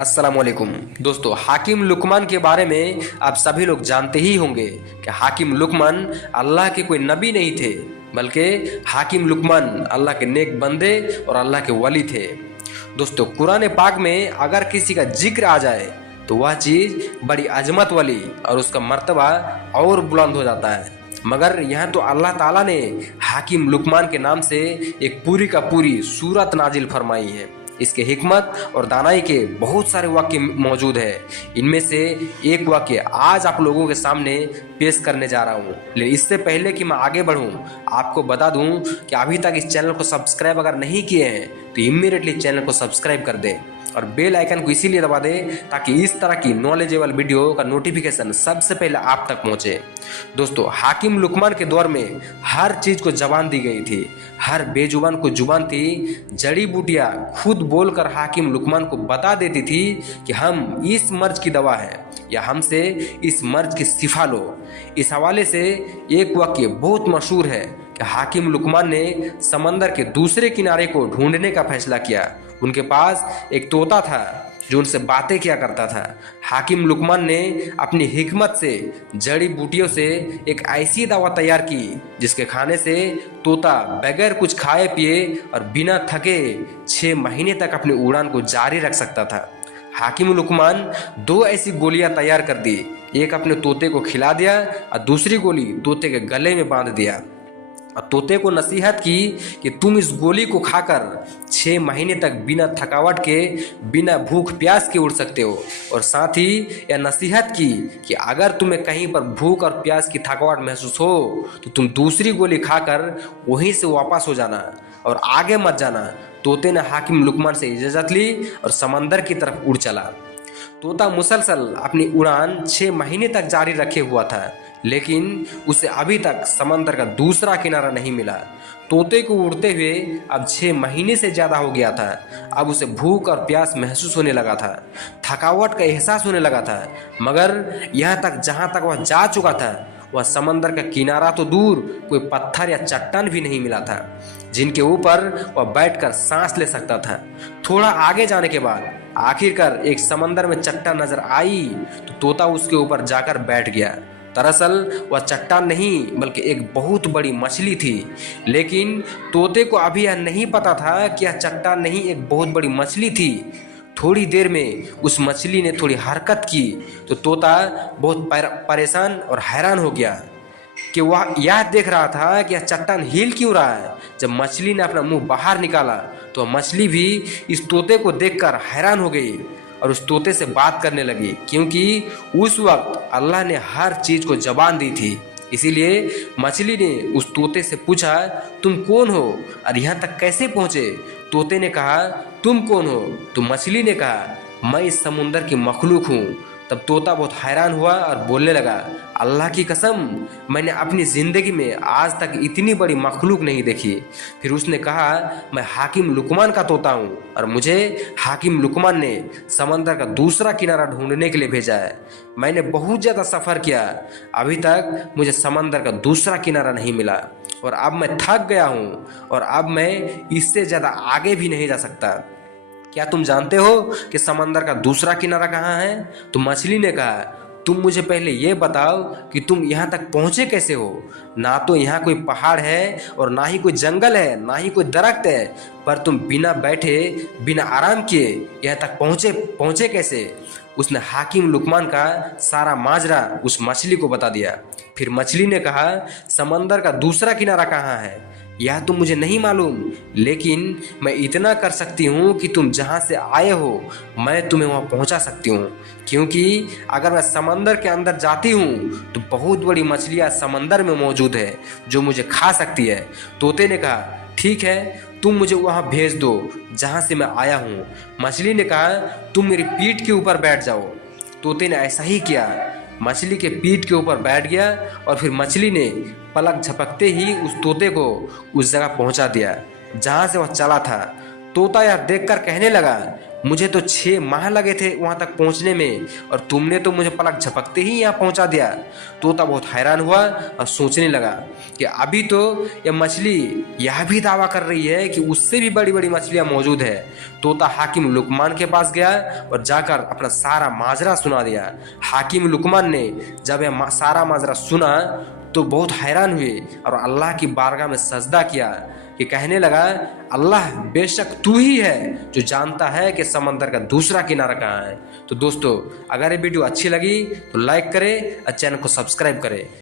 अस्सलामुअलैकुम दोस्तों, हाकिम लुकमान के बारे में आप सभी लोग जानते ही होंगे कि हाकिम लुकमान अल्लाह के कोई नबी नहीं थे, बल्कि हाकिम लुकमान अल्लाह के नेक बंदे और अल्लाह के वली थे। दोस्तों, कुरान पाक में अगर किसी का जिक्र आ जाए तो वह चीज़ बड़ी अजमत वाली और उसका मर्तबा और बुलंद हो जाता है। मगर यहाँ तो अल्लाह ताला ने हाकिम लुकमान के नाम से एक पूरी का पूरी सूरत नाजिल फरमाई है। इसके हिकमत और दानाई के बहुत सारे वाक्य मौजूद है। इनमें से एक वाक्य आज आप लोगों के सामने पेश करने जा रहा हूँ। लेकिन इससे पहले कि मैं आगे बढ़ूँ, आपको बता दूँ कि अभी तक इस चैनल को सब्सक्राइब अगर नहीं किए हैं तो इमीडिएटली चैनल को सब्सक्राइब कर दें और बेल आइकन को इसीलिए दबा दें ताकि इस तरह की नॉलेजेबल वीडियो का नोटिफिकेशन सबसे पहले आप तक पहुंचे। दोस्तों, हाकिम लुकमान के दौर में हर चीज़ को जबान दी गई थी, हर बेजुबान को जुबान थी। जड़ी बूटियाँ खुद बोलकर हाकिम लुकमान को बता देती थी कि हम इस मर्ज की दवा है या हमसे इस मर्ज की शिफा लो। इस हवाले से एक वाक्य बहुत मशहूर है कि हाकिम लुकमान ने समंदर के दूसरे किनारे को ढूंढने का फैसला किया। उनके पास एक तोता था जो उनसे बातें किया करता था। हाकिम लुकमान ने अपनी हिकमत से जड़ी बूटियों से एक ऐसी दवा तैयार की जिसके खाने से तोता बगैर कुछ खाए पिए और बिना थके 6 महीने तक अपनी उड़ान को जारी रख सकता था। हाकिम लुकमान 2 ऐसी गोलियां तैयार कर दी। एक अपने तोते को खिला दिया और दूसरी गोली तोते के गले में बांध दिया और तोते को नसीहत की कि तुम इस गोली को खाकर 6 महीने तक बिना थकावट के, बिना भूख प्यास के उड़ सकते हो। और साथ ही यह नसीहत की कि अगर तुम्हें कहीं पर भूख और प्यास की थकावट महसूस हो तो तुम दूसरी गोली खाकर वहीं से वापस हो जाना और आगे मत जाना। तोते ने हाकिम लुकमान से इजाज़त ली और समंदर की तरफ उड़ चला। तोता मुसलसल अपनी उड़ान 6 महीने तक जारी रखे हुआ था, लेकिन उसे अभी तक समंदर का दूसरा किनारा नहीं मिला। तोते को उड़ते हुए अब 6 महीने से ज़्यादा हो गया था। अब उसे भूख और प्यास महसूस होने लगा था, थकावट का एहसास होने लगा था। मगर यहाँ तक जहाँ तक वह जा चुका था वह समंदर का किनारा तो दूर, कोई पत्थर या चट्टान भी नहीं मिला था जिनके ऊपर वह बैठकर सांस ले सकता था। थोड़ा आगे जाने के बाद आखिरकार एक समंदर में चट्टान नजर आई तो तोता उसके ऊपर जाकर बैठ गया। दरअसल वह चट्टान नहीं बल्कि एक बहुत बड़ी मछली थी, लेकिन तोते को अभी यह नहीं पता था कि यह चट्टान नहीं एक बहुत बड़ी मछली थी। थोड़ी देर में उस मछली ने थोड़ी हरकत की तो तोता बहुत परेशान और हैरान हो गया कि वह यह देख रहा था कि यह चट्टान हिल क्यों रहा है। जब मछली ने अपना मुंह बाहर निकाला तो मछली भी इस तोते को देखकर हैरान हो गई और उस तोते से बात करने लगी, क्योंकि उस वक्त अल्लाह ने हर चीज़ को जबान दी थी। इसीलिए मछली ने उस तोते से पूछा, तुम कौन हो और यहाँ तक कैसे पहुँचे? तोते ने कहा, तुम कौन हो? तो मछली ने कहा, मैं इस समुंदर की मखलूक हूँ। तब तोता बहुत हैरान हुआ और बोलने लगा, अल्लाह की कसम, मैंने अपनी ज़िंदगी में आज तक इतनी बड़ी मखलूक नहीं देखी। फिर उसने कहा, मैं हाकिम लुकमान का तोता हूँ और मुझे हाकिम लुकमान ने समंदर का दूसरा किनारा ढूंढने के लिए भेजा है। मैंने बहुत ज़्यादा सफ़र किया, अभी तक मुझे समंदर का दूसरा किनारा नहीं मिला और अब मैं थक गया हूँ और अब मैं इससे ज़्यादा आगे भी नहीं जा सकता। क्या तुम जानते हो कि समंदर का दूसरा किनारा कहाँ है? तो मछली ने कहा, तुम मुझे पहले ये बताओ कि तुम यहाँ तक पहुँचे कैसे हो? ना तो यहाँ कोई पहाड़ है और ना ही कोई जंगल है, ना ही कोई दरख्त है, पर तुम बिना बैठे, बिना आराम किए यहाँ तक पहुँचे कैसे? उसने हाकिम लुकमान का सारा माजरा उस मछली को बता दिया। फिर मछली ने कहा, समंदर का दूसरा किनारा कहाँ है यह तो मुझे नहीं मालूम, लेकिन मैं इतना कर सकती हूँ कि तुम जहाँ से आए हो मैं तुम्हें वहाँ पहुँचा सकती हूँ, क्योंकि अगर मैं समंदर के अंदर जाती हूँ तो बहुत बड़ी मछलियाँ समंदर में मौजूद है जो मुझे खा सकती है। तोते ने कहा, ठीक है, तुम मुझे वहाँ भेज दो जहाँ से मैं आया हूँ। मछली ने कहा, तुम मेरी पीठ के ऊपर बैठ जाओ। तोते ने ऐसा ही किया, मछली के पीठ के ऊपर बैठ गया और फिर मछली ने पलक झपकते ही उस तोते को उस जगह पहुंचा दिया जहां से वह चला था। तोता यह देखकर कहने लगा, मुझे तो 6 माह लगे थे वहाँ तक पहुँचने में और तुमने तो मुझे पलक झपकते ही यहाँ पहुँचा दिया। तोता बहुत हैरान हुआ और सोचने लगा कि अभी तो यह मछली यह भी दावा कर रही है कि उससे भी बड़ी बड़ी मछलियाँ मौजूद है। तोता हाकिम लुकमान के पास गया और जाकर अपना सारा माजरा सुना दिया। हाकिम लुकमान ने जब यह सारा माजरा सुना तो बहुत हैरान हुए और अल्लाह की बारगाह में सजदा किया कि कहने लगा, अल्लाह बेशक तू ही है जो जानता है कि समंदर का दूसरा किनारा कहाँ है। तो दोस्तों, अगर ये वीडियो अच्छी लगी तो लाइक करें और चैनल को सब्सक्राइब करें।